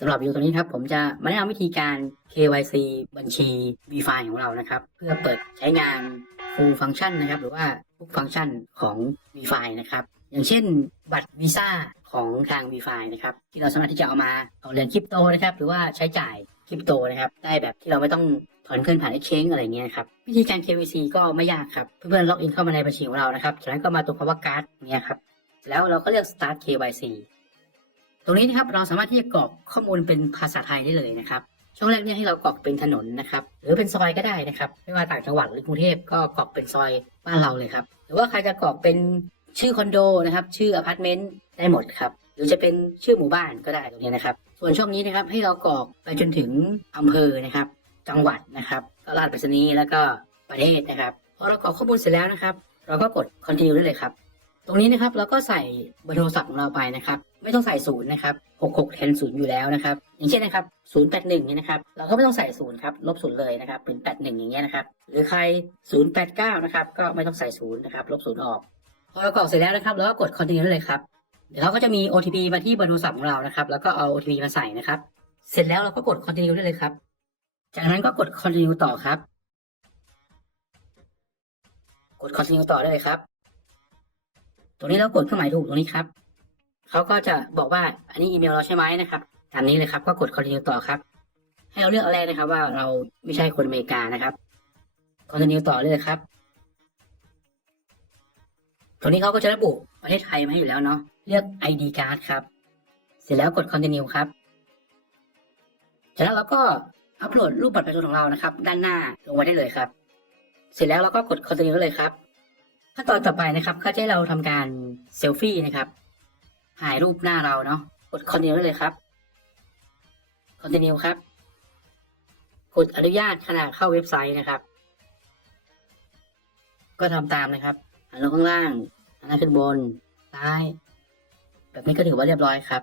สำหรับวิดีโอตัวนี้ครับ ผมจะมาแนะนำวิธีการ KYC บัญชี v f i ของเรานะครับ เพื่อเปิดใช้งาน full function นะครับ หรือว่าทุกฟังก์ชันของ v f i นะครับ อย่างเช่น บัตรวีซ่าของทาง v f i นะครับ ที่เราสามารถที่จะเอามาเอาเหรียญคริปโตนะครับ หรือว่าใช้จ่ายคริปโตนะครับ ได้แบบที่เราไม่ต้องถอนเงินผ่าน exchange อะไรเงี้ยครับ วิธีการ KYC ก็ไม่ยากครับ เพื่อนๆล็อกอินเข้ามาในบัญชีของเรานะครับจากนั้นก็มาตรงคำว่าการ์ดเนี่ยครับแล้วเราก็เลือก start KYC รงนี้นะครับเราสามารถที่จะกรอกข้อมูลเป็นภาษาไทยได้เลยนะครับ ช่วงแรกเนี่ยให้เรากรอกเป็นถนนนะครับ หรือเป็นซอยก็ได้นะครับ ไม่ว่าต่างจังหวัดหรือกรุงเทพก็กรอกเป็นซอยบ้านเราเลยครับ หรือว่าใครจะกรอกเป็นชื่อคอนโดนะครับ ชื่ออพาร์ตเมนต์ได้หมดครับ หรือจะเป็นชื่อหมู่บ้านก็ได้ตรงนี้นะครับ ส่วนช่องนี้นะครับให้เรากรอกไปจนถึงอำเภอนะครับ จังหวัดนะครับก็รหัสไปรษณีย์แล้วก็ประเทศนะครับพอเรากรอกข้อมูลเสร็จแล้วนะครับ เราก็กด continue ได้เลยครับ ตรงนี้นะครับเราก็ใส่เบอร์โทรศัพท์ของเราไปนะครับ ไม่ต้องใส่ศูนย์นะครับ66แทนศูนย์อยู่แล้วนะครับ อย่างเช่นนะครับ081เนี่ยนะครับ เราก็ไม่ต้องใส่ศูนย์ครับลบศูนย์เลยนะครับ เป็น81อย่างเงี้ยนะครับ หรือใคร089นะครับ ก็ไม่ต้องใส่ศูนย์นะครับ ลบศูนย์ออก พอเรากรอกเสร็จแล้วนะครับเราก็กด continue ได้เลยครับ เดี๋ยวเขาก็จะมี OTP มาที่เบอร์โทรศัพท์ของเรานะครับ แล้วก็เอา OTP มาใส่นะครับ เสร็จแล้วเราก็กด continue ได้เลยครับ จากนั้นก็กด continue ต่อครับ กด continue ต่อได้เลยครับ ตรงนี้เรากดเครื่องหมายถูกตรงนี้ครับเขาก็จะบอกว่าอันนี้อีเมลเราใช่ไหมนะครับตามนี้เลยครับก็กด continue ต่อครับ ให้เราเลือกอันแรกนะครับ ว่าเราไม่ใช่คนอเมริกานะครับ continue ต่อเลยครับตรงนี้เขาก็จะระบุประเทศไทยมาให้อยู่แล้วเนาะเลือก ID card ครับ เสร็จแล้วกด continue ครับจากนั้นเราก็อัปโหลดรูปบัตรประชาชนของเรานะครับ ด้านหน้าลงไว้ได้เลยครับ เสร็จแล้วเราก็กด continue เลยครับ ขั้นตอนต่อไปนะครับเขาจะให้เราทำการเซลฟี่นะครับถ่ายรูปหน้าเราเนาะกด continue ได้เลยครับ continue ครับ กดอนุญาตขณะเข้าเว็บไซต์นะครับ ก็ทำตามนะครับหันลงข้างล่างหันหน้าขึ้นบนซ้าย แบบนี้ก็ถือว่าเรียบร้อยครับ